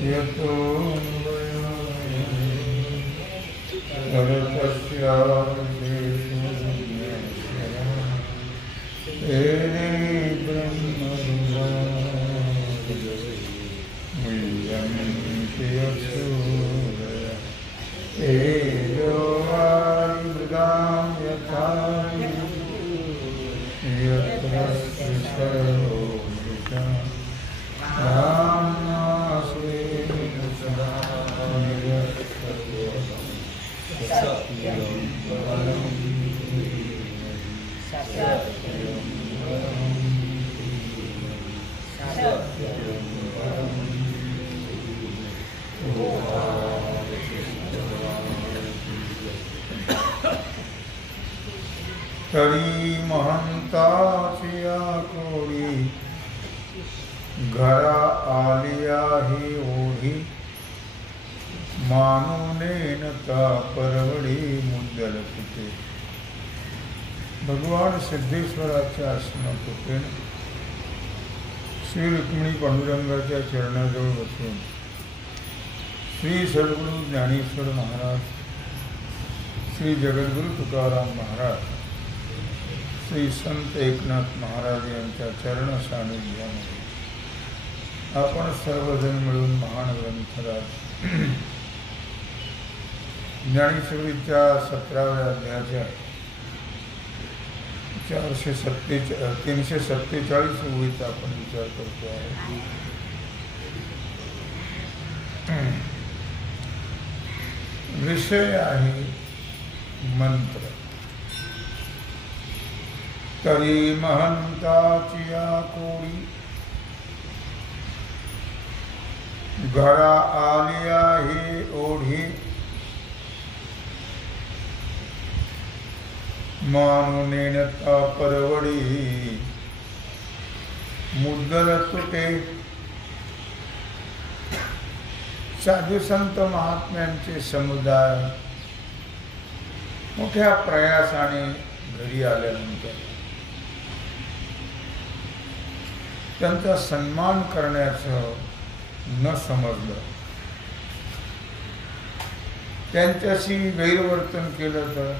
यतो तरी महंताची कोडी घरा आलिया ही ओढी मानूने नता परवडी मुद्दल कुठे. भगवान सिद्धेश्वराच्या आश्रमात होते. श्री रुक्मिणी पांडुरंगाच्या चरणाजवळ बसून श्री सद्गुरु ज्ञानेश्वर महाराज, श्री जगद्गुरु तुकाराम महाराज, श्री संत एकनाथ महाराज यांच्या चरण सानिध्यामध्ये आपण सर्वजण मिळून महान ग्रंथराज ज्ञानेश्वरीच्या 17व्या अध्यायाच्या 347 ओळीचा आपण विचार करतो आहे. विषय आहे मंत्र. तरी महंताची कोडी घरा आलिया ही ओढी मानूने नता परवडी मुद्दल तुटे. साधू संत महात्म्यांचे समुदाय मोठ्या प्रयासाने घरी आल्यानंतर त्यांचा सन्मान करण्याचं न समजलं, त्यांच्याशी गैरवर्तन केलं तर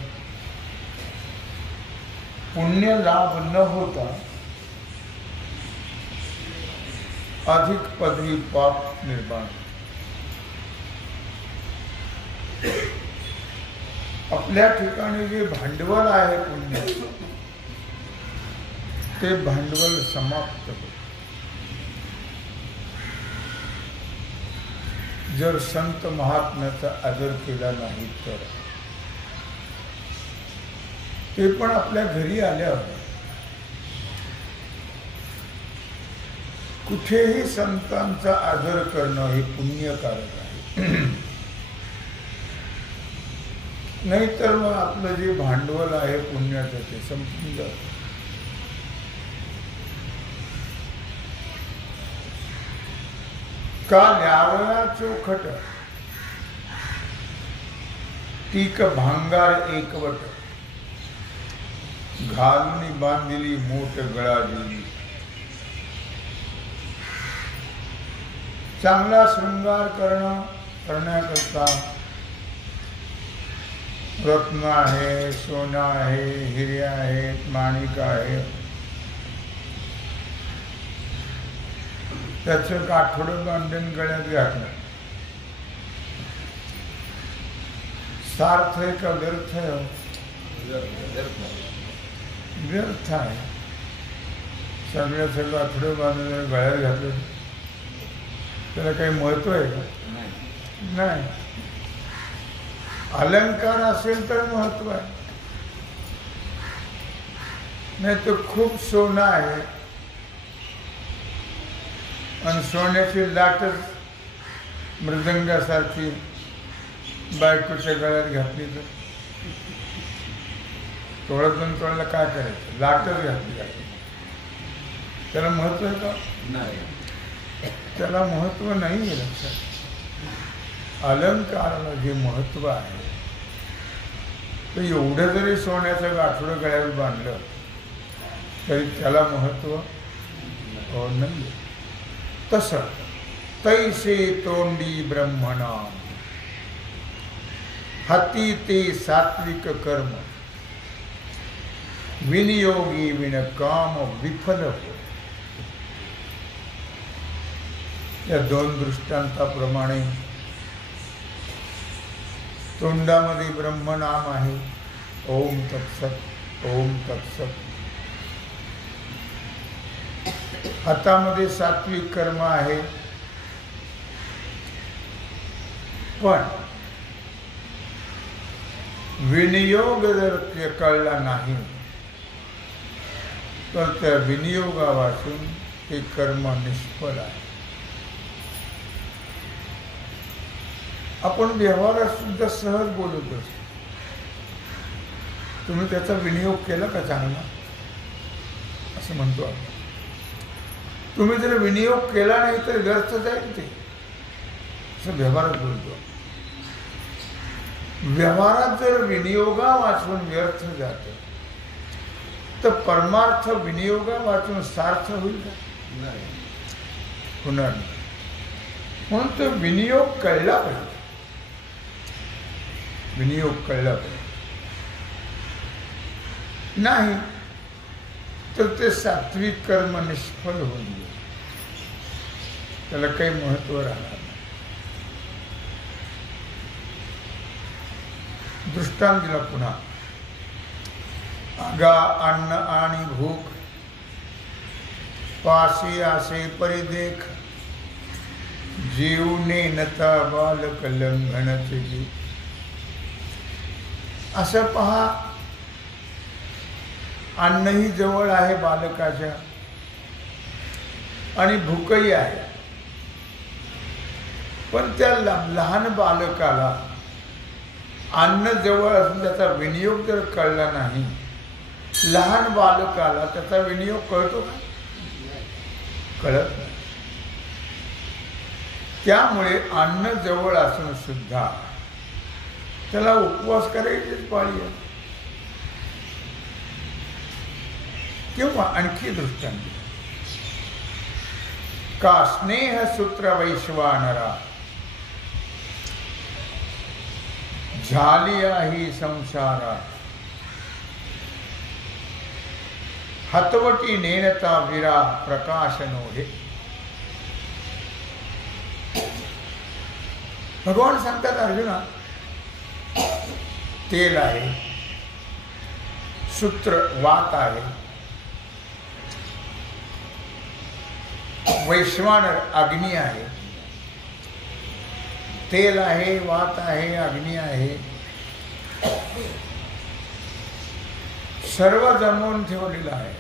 पुण्य लाभ न होता अधिक पदवी पाप निर्माण. आपल्या ठिकाणी जे भांडवल आहे पुण्याचं ते भांडवल समाप्त होते. जर संत महात्म्याचा आदर केला नाही तर ते पण आपल्या घरी आल्यावर कुठेही संतांचा आदर करणं हे पुण्यकारक आहे. नाहीतर मग आपलं जे भांडवल आहे पुण्याचं ते संपून जातं. का ल्यावया चोखट टीक भांगार एकवट घालून बांधिली मोठ गळा दिली. चांगला शृंगार करण्याकरता रत्न आहे, सोना आहे, हिरे आहेत, माणिक आहे, त्याचं गाठोडं बांधून गळ्यात घातलं. सार्थ आहे का व्यर्थ आहे? व्यर्थ आहे. सगळ्याचं गाठोडं बांधून गळ्यात घातलं त्याला काही महत्व आहे का? नाही. अलंकार असेल तर महत्व आहे, नाही तर खूप सोनं आहे आणि सोन्याची लाटच मृदंगासारखी बायकोच्या गळ्यात घातली तर तोळ्यातून तोळ्याला काय करायचं? लाटच घातली त्याला महत्व आहे का? नाही. त्याला महत्व नाही आहे. लक्षात. अलंकाराला जे महत्व आहे तर एवढं जरी सोन्याचं गाठोडं गळ्यावर बांधलं तरी त्याला महत्व नाही. तसं तैसे तोंडी ब्रह्मणाम हाती ते सात्विक कर्म विनियोगी विन काम विफल हो. या दोन दृष्टांताप्रमाणे तोंडामध्ये ब्रह्मनाम आहे, ओम तत्सत ओम तत्सत. हातामध्ये सात्विक कर्म आहे, पण विनियोग जर कळला नाही तर त्या विनियोगापासून ते कर्म निष्फळ आहे. आपण व्यवहारात सुद्धा सहज बोलत असतो. तुम्ही त्याचा विनियोग केला का चांगला असं म्हणतो आपण. तुम्ही जर विनियोग केला नाही तर व्यर्थ जाईल ते, असं व्यवहारात बोलतो. व्यवहारात जर विनियोगा वाचून व्यर्थ जाते तर परमार्थ विनियोगा वाचून सार्थ होईल का? नाही, होणार नाही. म्हणून तो विनियोग कळला पाहिजे. विनियोग कळला पाहिजे. नाही तर ते सात्विक कर्म निष्फळ होऊन गेले, त्याला काही महत्व राहणार नाही. दृष्टांत दिला पुन्हा. आगा अन्न आणि भूक पासी आसे परिदेख जीवने नता बालक लंघनचे जी. असं पहा, अन्नही जवळ आहे बालकाच्या आणि भूकही आहे, पण त्या लहान बालकाला अन्न जवळ असून त्याचा विनियोग जर कळला नाही, लहान बालकाला त्याचा विनियोग कळतो का? कळत नाही. त्यामुळे अन्न जवळ असून सुद्धा त्याला उपवास करायचीच पाळी आहे. किंवा आणखी दृष्टांत का स्नेह सूत्र वैश्वानरा झाली आहे संसारात हतवटी नेनता विरा प्रकाशनो हे. भगवान सांगतात अर्जुना, तेल आहे, सूत्र वात आहे, वैश्वानर अग्नी आहे. तेल आहे, वात आहे, अग्नी आहे, सर्व जमवून ठेवलेलं आहे.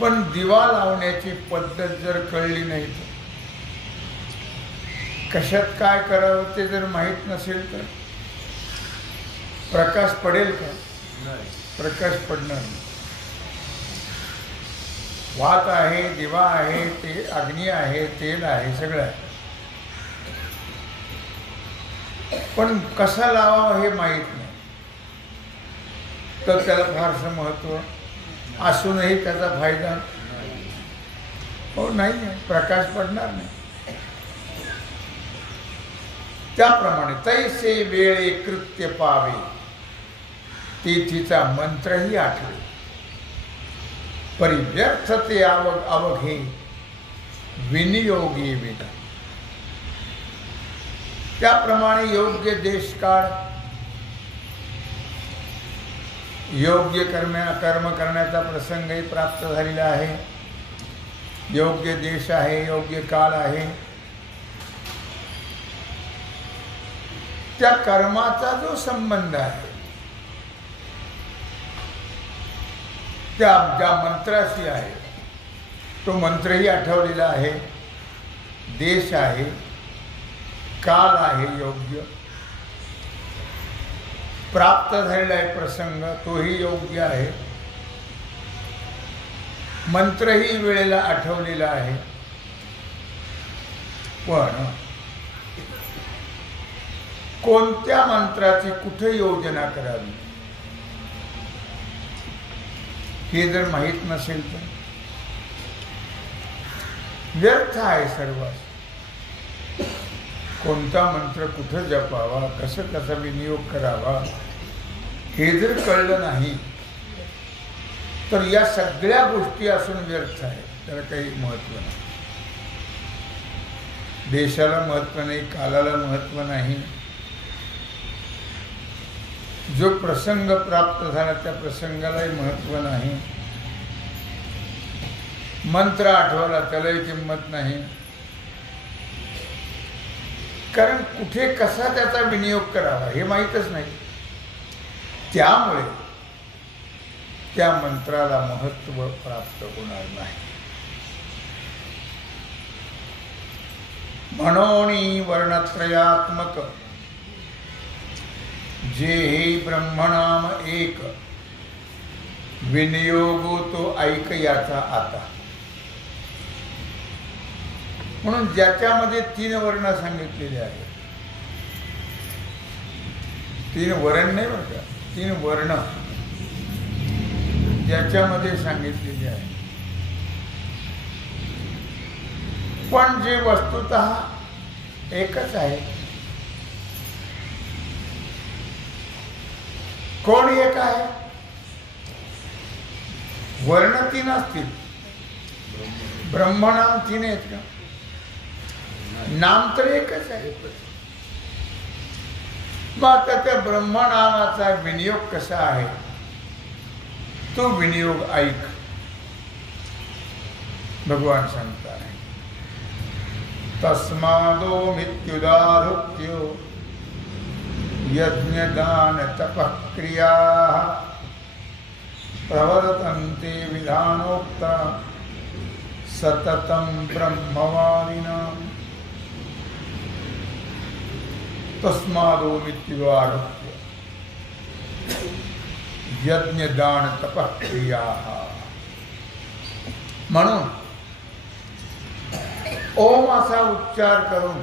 पण दिवा लावण्याची पद्धत जर कळली नाही तर, कशात काय करावं ते जर माहीत नसेल तर प्रकाश पडेल का? प्रकाश पडणार नाही. वात आहे, दिवा आहे, ते अग्नी आहे, तेल आहे, सगळं आहे, पण कसा लावावं हे माहीत नाही तर त्याला फारसं महत्व असूनही त्याचा फायदा हो नाही आहे, प्रकाश पडणार नाही. त्याप्रमाणे तैसे वेळे कृत्य पावे तिथीचा मंत्रही आठवे परिव्यर्थ ते अवघे विनियोगी विना. त्याप्रमाणे योग्य देश काळ, योग्य कर्म करण्याचा प्रसंगही प्राप्त झालेला आहे. योग्य देश आहे, योग्य काळ आहे. त्या कर्माचा जो संबंध आहे त्या ज्या मंत्राशी आहे तो मंत्रही आठवलेला आहे. देश आहे, काल आहे, योग्य प्राप्त झालेला आहे प्रसंग तोही योग्य आहे. मंत्रही वेळेला आठवलेला आहे. पण कोणत्या मंत्राची कुठे योजना करावी हे जर माहीत नसेल तर व्यर्थ आहे सर्व. कोणता मंत्र कुठं जपावा, कसं कसा विनियोग करावा हे जर कळलं नाही तर या सगळ्या गोष्टी असून व्यर्थ आहे. त्याला काही महत्त्व नाही. देशाला महत्त्व नाही, कालाला महत्त्व नाही. जो प्रसंग प्राप्त झाला त्या प्रसंगालाही महत्त्व नाही. मंत्र आठवला त्यालाही किंमत नाही. कारण कुठे कसा त्याचा विनियोग करावा हे माहीतच नाही. त्यामुळे त्या मंत्राला महत्त्व प्राप्त होणार नाही. म्हणून वर्णत्रयात्मक जे हे ब्रह्मनाम एक विनियोगो तो ऐक याचा आता. म्हणून ज्याच्यामध्ये 3 वर्ण सांगितलेले आहेत, 3 वर्ण नाही बरं का, 3 वर्ण ज्याच्यामध्ये सांगितलेले आहे, पण जे वस्तुतः एकच आहे. कोण एक आहे? वर्ण 3 असतील, ब्रह्मनाम 3 आहेत का? नाम तर एकच आहे. मग आता त्या ब्रह्मनामाचा विनियोग कसा आहे तो विनियोग ऐक. भगवान सांगतात तस्मादो मित्युदारुक्यो यज्ञदान तपक्रिया प्रवर्तन्ते विधानोक्ता सततं ब्रह्मवादिनाम्. तस्मादो मित्युदारुक्यो यज्ञदान तपक्रिया. म्हणून ओम असा उच्चार करून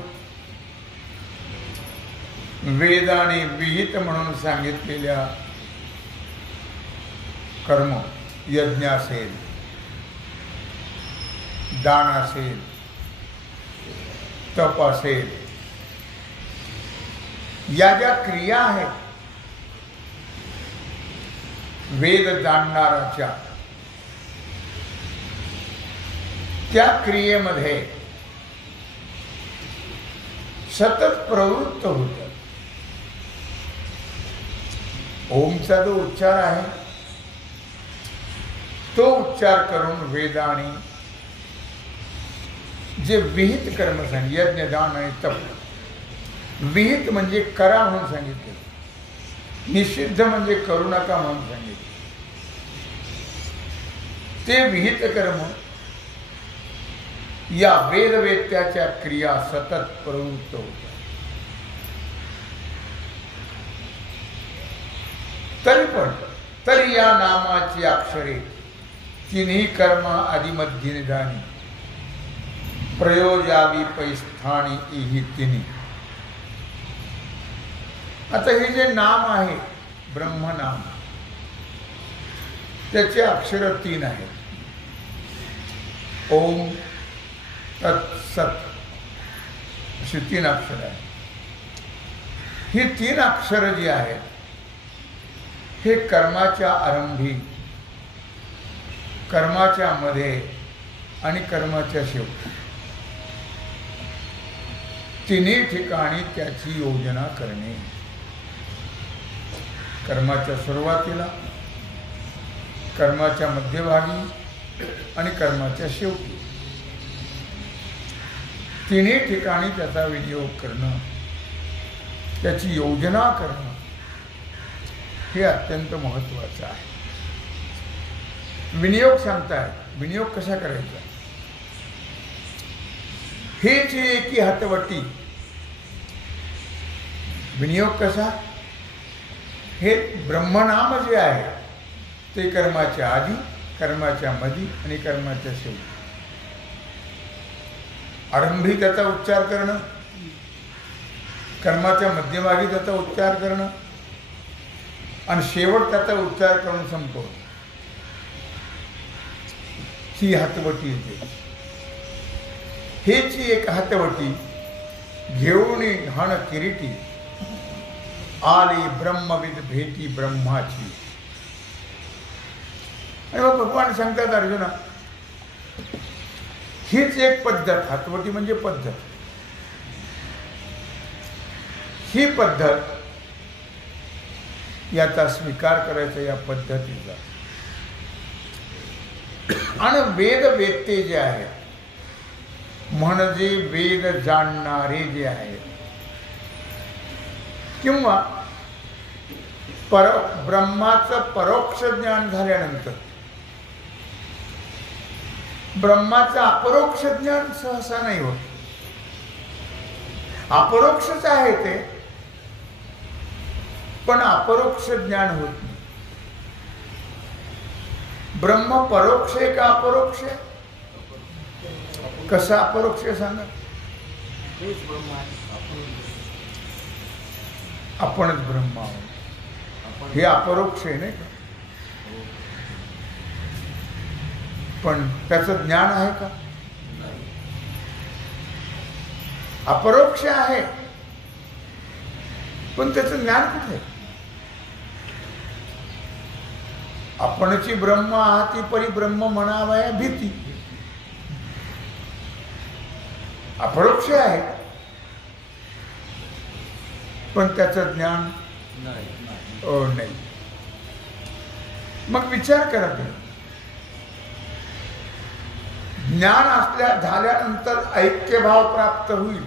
वेदाने विहित म्हणून सांगितलेल्या कर्म, यज्ञ असेल, दान असेल, तप असेल, या ज्या क्रिया आहेत वेद जाणणाऱ्याच्या, त्या क्रियेमध्ये सतत प्रवृत्त होतात. ओमचा जो उच्चार आहे तो उच्चार करून वेदाने जे विहित कर्म सांगितले, यज्ञ दान आणि तप, विहित म्हणजे करा म्हणून सांगितले, निषिद्ध म्हणजे करू नका म्हणून सांगितले. ते विहित कर्म या वेदवेत्याच्या क्रिया सतत प्रवृत्त होतात. तरी या नामाची अक्षरे 3 कर्म आदिमध्ये निधानी प्रयोजावी पैस्थानी इही 3. आता हे जे नाम आहे ब्रह्मनाम, त्याचे अक्षर 3 आहेत. ओम, तत्सत अशी 3 अक्षर आहेत. ही 3 अक्षर जी आहेत हे कर्माच्या आरंभी, कर्माच्या मध्ये आणि कर्माच्या शेवटी 3 ठिकाणी त्याची योजना करणे. कर्माच्या सुरुवातीला, कर्माच्या मध्यभागी आणि कर्माच्या शेवटी 3 ठिकाणी त्याचा विनियोग करणं, त्याची योजना करणं हे अत्यंत महत्त्वाचं आहे. विनियोग सांगताय, विनियोग कसा करायचा? हेच एकी हातवटी. विनियोग कसा? हे ब्रह्मनाम जे आहे ते कर्माच्या आधी, कर्माच्या मधी आणि कर्माच्या शेवटी. आरंभी त्याचा उच्चार करणं, कर्माच्या मध्यभागी त्याचा उच्चार करणं आणि शेवट त्याचा उच्चार करून संपवणं, ही हातवटी येते. हेची एक हातवटी घेऊन हण किरीटी आली ब्रह्मविद भेटी ब्रह्माची. आणि मग भगवान सांगतात अर्जुना, हीच एक पद्धत, हातवटी म्हणजे पद्धत, ही पद्धत याचा स्वीकार करायचा या पद्धतीचा. आणि वेद वेत्ते जे आहेत, म्हणजे वेद जाणणारे जे आहेत, किंवा ब्रह्माचं परोक्ष ज्ञान झाल्यानंतर ब्रह्माचं अपरोक्ष ज्ञान सहसा नाही होत. अपरोक्षच आहे ते, पण अपरोक्ष ज्ञान होत नाही. ब्रह्म परोक्ष आहे का अपरोक्ष आहे? कसा अपरोक्ष सांगा? आपणच ब्रह्म आहोत हे अपरोक्ष आहे नाही का? पण त्याचं ज्ञान आहे का? अपरोक्ष आहे, पण त्याचं ज्ञान कुठे? आपणची ब्रह्म आहाती परी ब्रह्म म्हणावया भीती. अपरोक्ष आहे, पण त्याचं ज्ञान नाही. मग विचार करा, ते ज्ञान झाल्यानंतर ऐक्यभाव प्राप्त होईल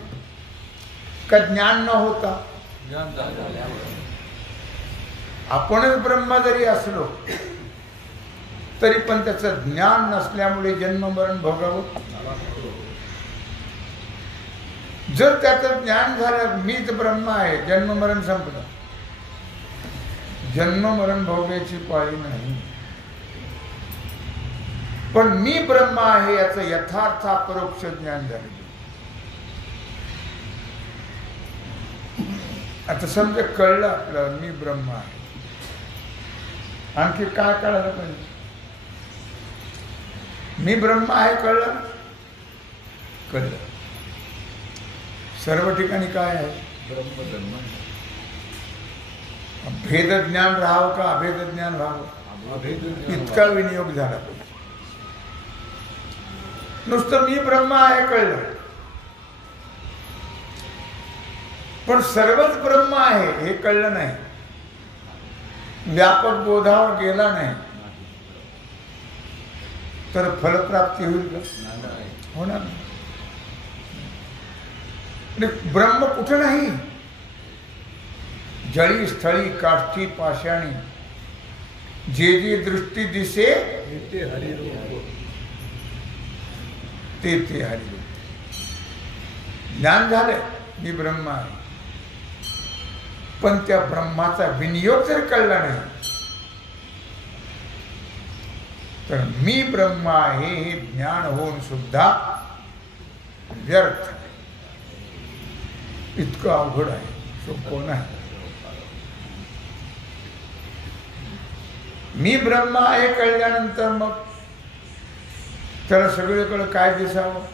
का ज्ञान न होता? आपणच ब्रह्म जरी असलो तरी पण त्याचं ज्ञान नसल्यामुळे जन्म मरण भोगावं. जर त्याचं ज्ञान झालं, मीच ब्रह्म आहे, जन्म मरण संपलं, जन्म मरण भोगायची पाळी नाही. पण मी ब्रह्म आहे याचं यथार्थ अपरोक्ष ज्ञान झालं. आता समजा कळलं आपलं मी ब्रह्म आहे, आणखी काय कळायला पाहिजे? मी ब्रह्म आहे कळलं, कळलं. सर्व ठिकाणी काय आहे? ब्रह्म. भेद ज्ञान राहावं का अभेद ज्ञान राहावं? इतका विनियोग झाला पाहिजे. नुसतं मी ब्रह्म आहे कळलं, पण सर्वच ब्रह्म आहे हे कळलं नाही, व्यापक बोधावर गेला नाही, तर फलप्राप्ती होईल का? होणार नाही. ब्रह्म कुठं नाही, जळी स्थळी काष्ठी पाषाणी जे जे दृष्टी दिसे ते हरिरूप. ज्ञान झालंय मी ब्रह्म आहे, पण त्या ब्रह्माचा विनियोग जर कळला नाही तर मी ब्रह्म आहे हे ज्ञान होऊन सुद्धा व्यर्थ. इतकं अवघड आहे, सोपं नाही. मी ब्रह्म आहे कळल्यानंतर मग त्याला सगळीकडे काय दिसावं?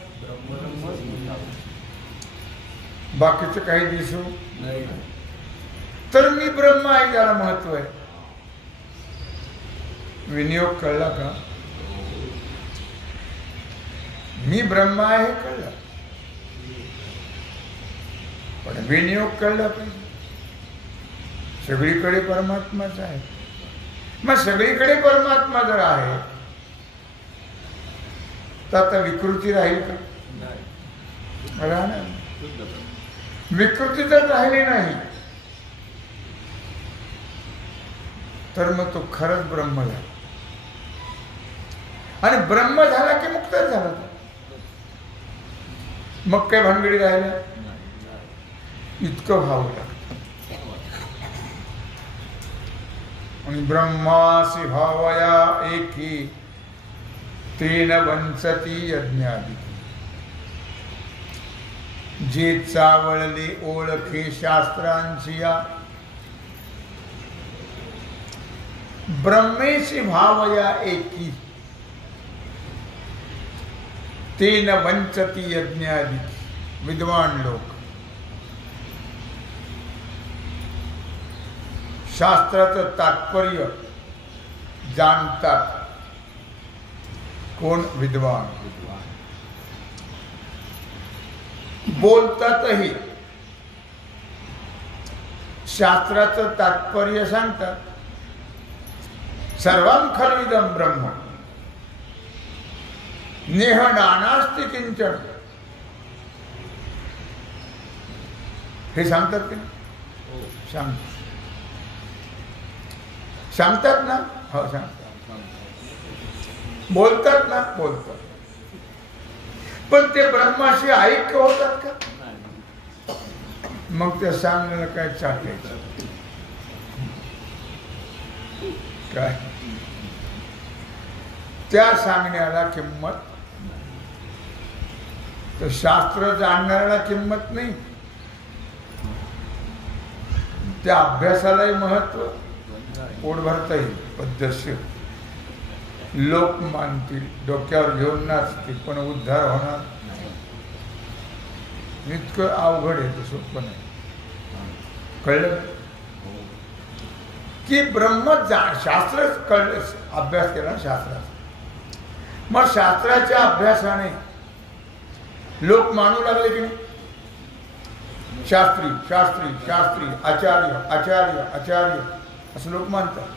बाकीचं काही दिसू नाही. तर मी ब्रह्म आहे त्याला महत्व आहे. विनियोग कळला का? मी ब्रह्म आहे कळलं, पण विनियोग कळला पाहिजे. सगळीकडे परमात्माच आहे. मग सगळीकडे परमात्मा जर आहे तर आता विकृती राहील का? राहणार. विकृती जर राहिली नाही तर मग तो खरंच ब्रह्म झाला. आणि ब्रह्म झाला की मुक्त झाला. मग काय भानगडी राहिल्या? इतकं भाव लागतं. आणि ब्रह्मासी भावया एकी तेन वंचती यज्ञादि. जे चावळले ओळखे शास्त्रांची या ब्रह्मेशी भावया एकी. तेन वंचती यज्ञादि. विद्वान लोक शास्त्राचं तात्पर्य जाणतात. कोण? विद्वान. बोलतातही, शास्त्राचं तात्पर्य सांगतात. सर्वं खल्विदं ब्रह्म नेह नानास्ति किंचन, हे सांगतात की सांगतात ना? हो, सांगतात. बोलतात ना? बोलतात. पण ते ब्रह्माशी ऐक्य होतात का? मग ते सांगण्याला काय चालायचं? काय त्या सांगण्याला किंमत? तर शास्त्र जाणणाऱ्याला किंमत नाही, त्या अभ्यासालाही महत्व. पोट भरता येईल पद्धतशीर, लोक मानतील, डोक्यावर घेऊन नाचतील, पण उद्धार होणार नाही. इतकं अवघड आहे, ते सोपं नाही. कळलं की ब्रह्म शास्त्र कळलं, अभ्यास केला शास्त्राचा. मग शास्त्राच्या अभ्यासाने लोक मानू लागले की नाही? शास्त्री शास्त्री शास्त्री, आचार्य आचार्य आचार्य असं लोक मानतात.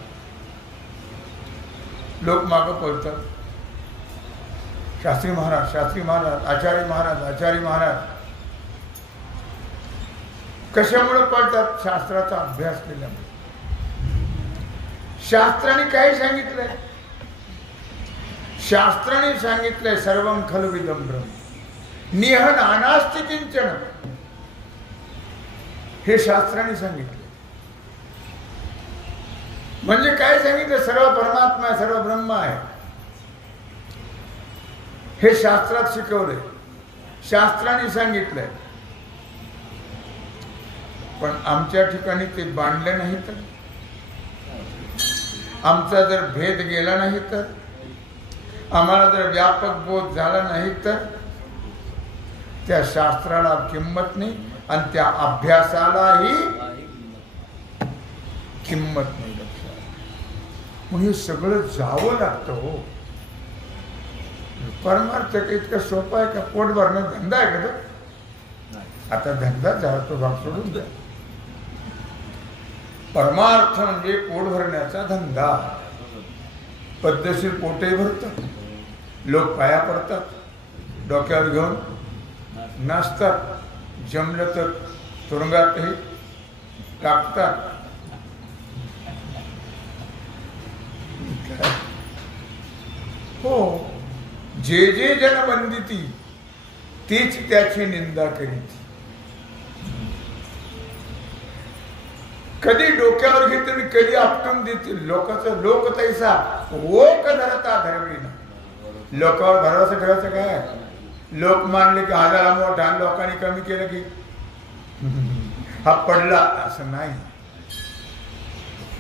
लोक मागं पळतात. शास्त्री महाराज शास्त्री महाराज, आचार्य महाराज आचार्य महाराज. कशामुळे पळतात? शास्त्राचा अभ्यास केल्यामुळे. शास्त्राने काय सांगितलंय? शास्त्राने सांगितलंय सर्वं खल्विदं ब्रह्म नेह नानास्ति किंचन. हे शास्त्राने सांगितलं. म्हणजे काय सांगितलं? सर्व परमात्मा आहे, सर्व ब्रह्म आहे. हे शास्त्रात शिकवलंय, शास्त्राने सांगितलंय. पण आमच्या ठिकाणी ते बांधलं नाही तर, आमचा जर भेद गेला नाही तर, आम्हाला जर व्यापक बोध झाला नाही तर, त्या शास्त्राला किंमत नाही आणि त्या अभ्यासालाही किंमत नाही. मग हे सगळं जावं लागतं. हो, परमार्थ इतकं सोपं आहे का? पोट भरणं धंदा आहे का तो? आता धंदा झाला तो भाग सोडून द्या. परमार्थ म्हणजे पोट भरण्याचा धंदा. पद्धतशीर पोटही भरतात, लोक पाया पडतात, डोक्यावर घेऊन नाचतात, जमलं तर तुरुंगातही टाकतात. हो, जे जे जन वंदिती तीच त्याची निंदा करीत. कधी डोक्यावर घेते आणि कधी आपटून देतील. लोकांचं लोक तैसा ओक धरता धरवीना. लोकांवर भरोसा ठेवायचं काय? लोक मानले की हजारा मोठा, लोकांनी कमी केलं की हा पडला. असं नाही,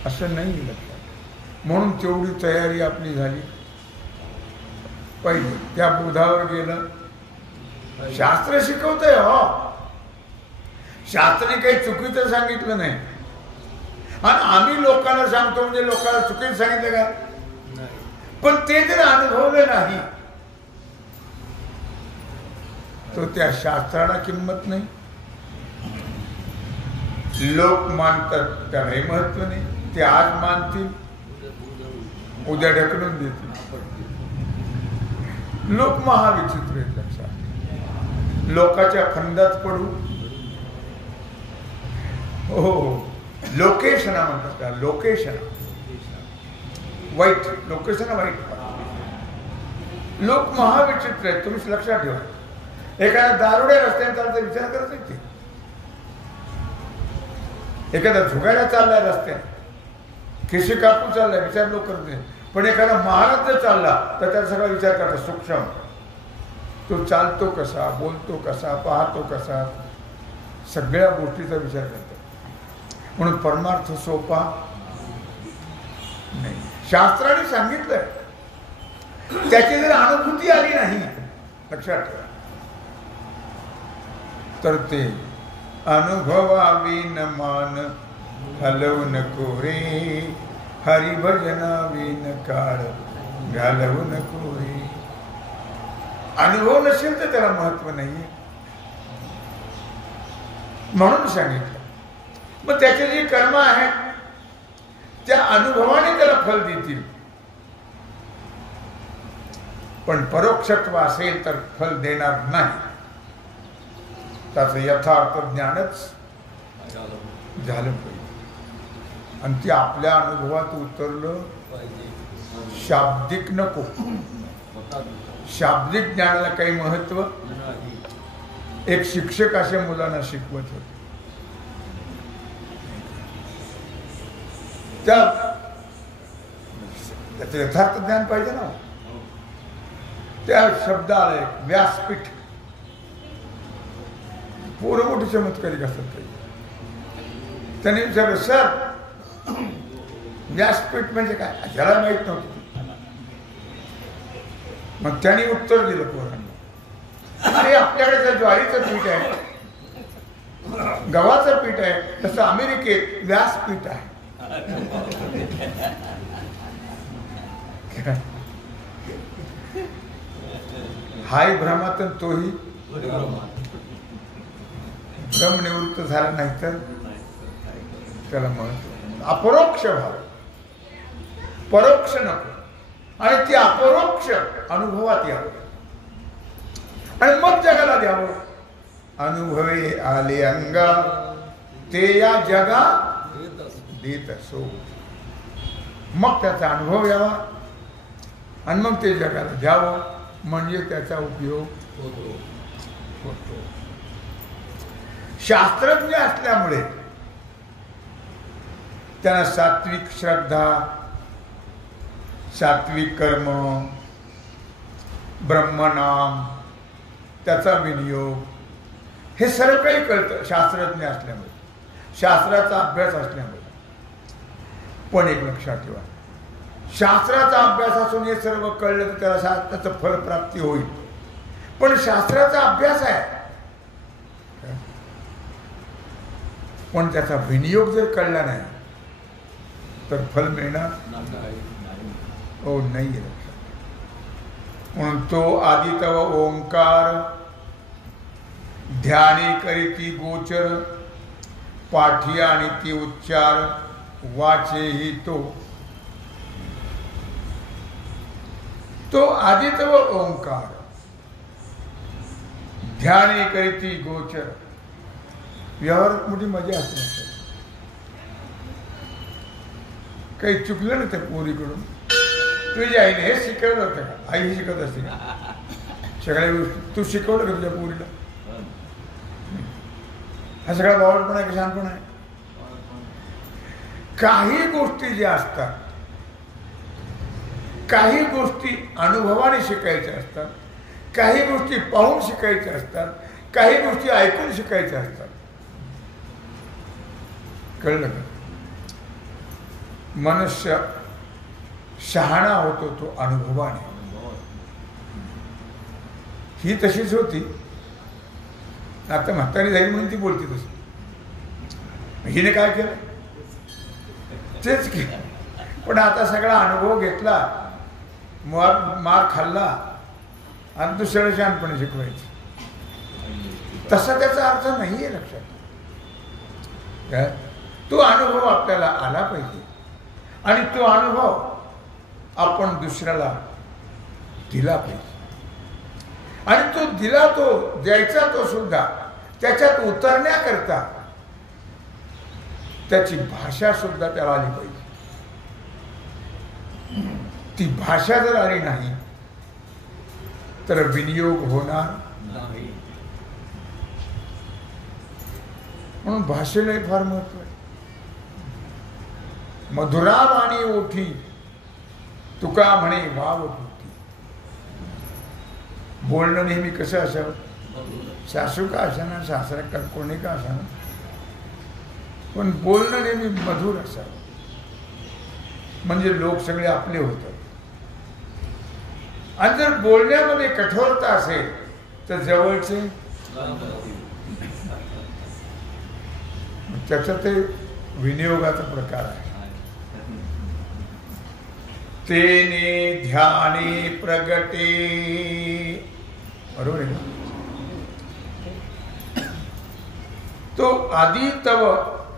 असं नाही लक्षात. म्हणून तेवढी तयारी आपली झाली पाहिजे. त्या बोधावर गेलं. शास्त्र शिकवतंय. हो, शास्त्राने काही चुकीचं सांगितलं नाही. आणि आम्ही लोकांना सांगतो म्हणजे लोकांना चुकीचं सांगितलं का? पण ते जर अनुभवलं नाही तो त्या शास्त्राला किंमत नाही. लोक मानतात त्यालाही महत्व नाही. ते आज मानतील, उद्या ढकलून देतील. लोक महाविचित्र आहेत. लक्षात, लोकाच्या फंदात पडू. हो, लोकेशना म्हणतात का? लोकेशना वाईट, लोकेशना वाईट. लोक महाविचित्र आहेत. तुम्ही लक्षात ठेवा. एखाद्या दारुड्या रस्त्याने चालता विचार करत नाही ते. एखादा झुगायला चाललाय रस्त्याने, खिशी कापून चाललाय, विचार लोक करत नाही. पण एखादा महाराज जर चालला तर त्याचा सगळा विचार करतात. सूक्ष्म तो चालतो कसा, बोलतो कसा, पाहतो कसा, सगळ्या गोष्टीचा विचार करतात. म्हणून परमार्थ सोपा नाही. शास्त्राने सांगितलंय, त्याची जर अनुभूती आली नाही लक्षात ठेवा. तर ते अनुभवावीन मान हलवू नको रे, हरिभजनावीन काळ घालवू नको रे. अनुभव नसेल तर त्याला महत्व नाही म्हणून सांगितलं. मग त्याचे जे कर्म आहेत त्या अनुभवाने त्याला फल देतील, पण परोक्षत्व असेल तर फल देणार नाही. त्याचं यथार्थ ज्ञानच झालं पाहिजे आणि ते आपल्या अनुभवात उतरलं शाब्दिक नको. शाब्दिक ज्ञानाला काही महत्व. एक शिक्षक अशा मुलांना शिकवत होते. त्याचं यथार्थ ज्ञान पाहिजे ना. त्या शब्दाला एक व्यासपीठ. पोरं मोठी चमत्कारिक असतात काही. त्याने विचारलं, सर व्यासपीठ म्हणजे काय? ह्याला माहित नव्हतं. मग त्याने उत्तर दिलं पोरांना, अरे आपल्याकडे जर ज्वारीचं पीठ आहे, गव्हाचं पीठ आहे, तसं अमेरिकेत व्यासपीठ आहे. हाही भ्रमातून तोही भ्रम निवृत्त झाला नाही तर त्याला महत्व. अपरोक्ष भाव, परोक्ष नको. आणि ते अपरोक्ष अनुभवात यावं आणि मग जगाला द्यावं. अनुभवे आले अंगा ते या जगा देत असो. मग त्याचा अनुभव यावा आणि मग ते जगाला द्यावं, म्हणजे त्याचा उपयोग होतो. शास्त्रज्ञ असल्यामुळे त्यांना सात्विक श्रद्धा, सात्विक कर्म, ब्रह्मनाम, त्याचा विनियोग, हे सर्व काही कळतं शास्त्रज्ञ असल्यामुळे, शास्त्राचा अभ्यास असल्यामुळे. पण एक लक्षात ठेवा, शास्त्राचा अभ्यास असून हे सर्व कळलं तर त्याला त्याचं फलप्राप्ती होईल. पण शास्त्राचा अभ्यास आहे, पण त्याचा विनियोग जर कळला नाही तर फल मिळणार हो नाही. म्हणून तो आदितव ओंकार ध्यानी करीती गोचर, पाठी आणि ती उच्चार वाचेही तो आदितव ओंकार ध्यानी करीती गोचर. व्यवहारात मोठी मजा असते. काही चुकलं ना त्या पोरीकडून, तुझ्या आईने हे शिकवलं होतं का? आई शिकवत असते सगळ्या गोष्टी. तू शिकवलं का तुझ्या पोरीला? हा सगळा बावळपणा आहे की शहाणपणा आहे? काही गोष्टी ज्या असतात, काही गोष्टी अनुभवाने शिकायच्या असतात, काही गोष्टी पाहून शिकायच्या असतात, काही गोष्टी ऐकून शिकायच्या असतात. कळलं का? मनुष्य शहाणा होतो तो अनुभवाने. ही तशीच होती, आता म्हातारी झाली म्हणून ती बोलते तशी. हिने काय केलं तेच की. पण आता सगळा अनुभव घेतला, मार खाल्ला आणि दुसऱ्याला शहाणपणे शिकवायचं. तसा त्याचा अर्थ नाहीये. लक्षात काय? तो अनुभव आपल्याला आला पाहिजे आणि तो अनुभव आपण दुसऱ्याला दिला पाहिजे. आणि तो दिला, तो द्यायचा, तो सुद्धा त्याच्यात उतरण्याकरता त्याची भाषा सुद्धा त्याला आली पाहिजे. ती भाषा जर आली नाही तर विनियोग होणार नाही. म्हणून भाषेलाही फार महत्व आहे. मधुरा वाणी ओठी तुका म्हणे वाव होती. बोलणं नेहमी कसं असावं? सासू का असाना, सासरा का कोणी का असाना, पण बोलणं नेहमी मधुर असावं, म्हणजे लोक सगळे आपले होतात. आणि जर बोलण्यामध्ये कठोरता असेल तर जवळचे त्याचा ते विनियोगाचा प्रकार आहे. तेने ध्याने प्रगटे, बरोबर आहे ना. तो आदी तव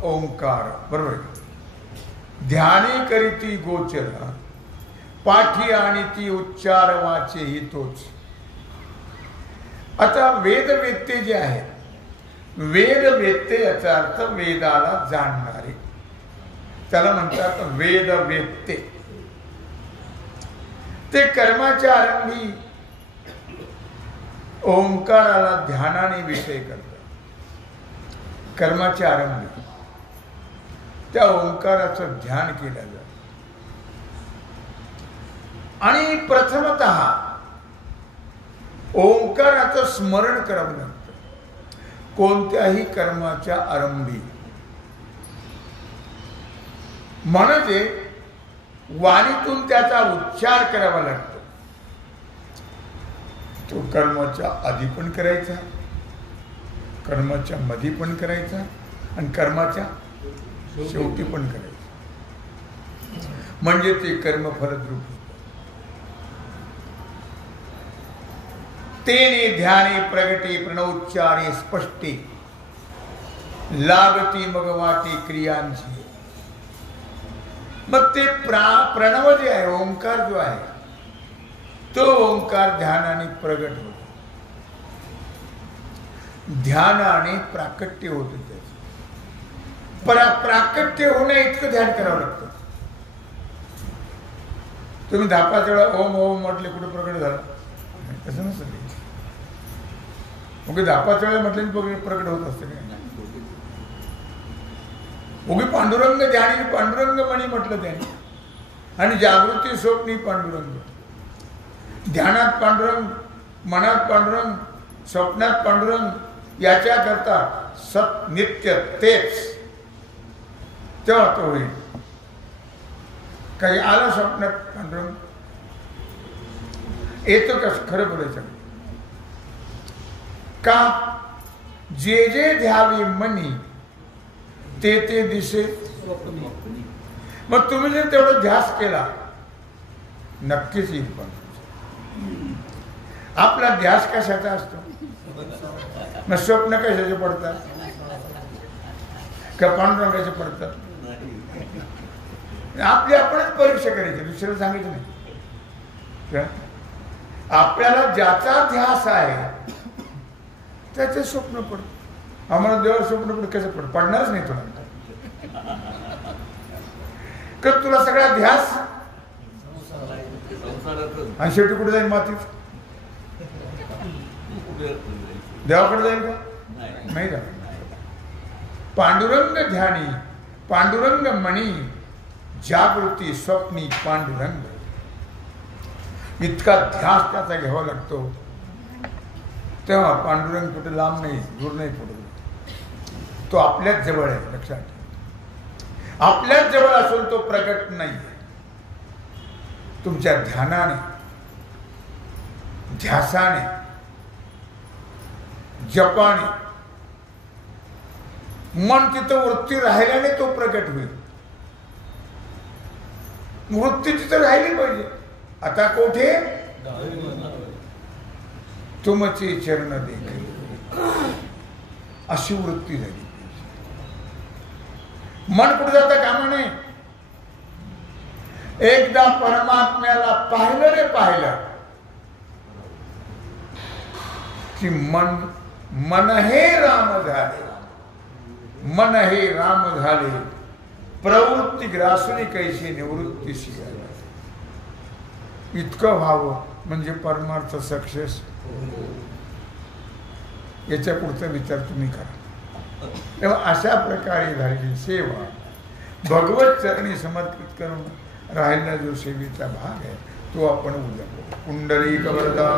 ओंकार, बरोबर आहे. ध्याने करीती गोचर, पाठी आणि ती उच्चार वाचे ही तोच. आता वेद वेत्ते जे आहेत, वेद वेत्ते याचा अर्थ वेदाला जाणणारे, त्याला म्हणतात वेद वेत्ते. ते कर्माच्या आरंभी ओंकाराला ध्यानाने विषय करतात. कर्माच्या आरंभी त्या ओंकाराचं ध्यान केलं जातं. आणि प्रथमतः ओंकाराचं स्मरण करावं लागतं कोणत्याही कर्माच्या आरंभी. म्हणजे वाणीतून त्याचा उच्चार करावा लागतो. तो कर्माच्या आधी पण करायचा, कर्माच्या मध्ये पण करायचा आणि कर्माच्या शेवटी पण करायचं. म्हणजे ते कर्म फलद्रूप होतं. तेने ध्याने प्रगटे प्रणवोच्चारे स्पष्टे, लागती मग वाटे क्रियांची. मग ते प्रणव जे आहे, ओंकार जो आहे, तो ओंकार ध्यानाने प्रगट होतो. ध्यानाने प्राकट्य होत. प्राकट्य होण्या इतकं ध्यान करावं लागतं. तुम्ही 10-5 वेळा ओम ओम म्हटले, कुठे प्रकट झाला? तसं नसतं. उगी 10-5 वेळा म्हटले प्रकट होत असते. उगी पांडुरंग ध्यानी पांडुरंग मणी म्हटलं त्याने, आणि जागृती स्वप्नी पांडुरंग. ध्यानात पांडुरंग, मनात पांडुरंग, स्वप्नात पांडुरंग, याच्या करता सत नित्य तेच, तेव्हा तो होईल. काही आलं स्वप्नात पांडुरंग येतो का? खरं बोलायचं का? जे जे ध्यावी मनी ते ते दिसे. मग तुम्ही जर तेवढा ध्यास केला नक्कीच येईल. पण आपला ध्यास कशाचा असतो? मग स्वप्न कशाचे पडतात? का पांडुरंगाचे पडतात? आपली आपणच परीक्षा करायची, दुसऱ्याला सांगायचं नाही. आपल्याला ज्याचा ध्यास आहे त्याचे स्वप्न पडत. आम्हाला देवाला स्वप्न पडत कसं पडत? पडणारच नाही तुला. का तुला सगळा ध्यास आणि शेवटी कुठे जाईल? मातीत. देवाकडे जाईल का? नाही जाईल. पांडुरंग ध्यानी पांडुरंग मणी, जागृती स्वप्नी पांडुरंग. इतका ध्यास त्याचा घ्यावा लागतो. तेव्हा पांडुरंग कुठे लांब नाही, दूर नाही पडतो. तो आपल्याच जवळ आहे. लक्षात ठेवा, आपल्याच जवळ असून तो प्रगट नाही. तुमच्या ध्यानाने, ध्यासाने, जपाने, मन तिथं वृत्ती राहिल्याने तो प्रगट होईल. वृत्ती तिथं राहिली पाहिजे. आता कोठे? तुमचे चरण देखील, अशी वृत्ती झाली. मन कुठे जातं कामा नये. एकदा परमात्म्याला पाहिलं रे, पाहिलं की मन हे राम झाले. मन हे राम झाले, प्रवृत्ती ग्रासुनी कैशी निवृत्तीशी. इतकं व्हावं म्हणजे परमार्थ सक्सेस. याच्या पुढचा विचार तुम्ही करा. तेव्हा अशा प्रकारे झालेली सेवा भगवत चरणी समर्पित करून राहिलेला जो सेवेचा भाग आहे तो आपण उद्या. कुंडलिक वरदा.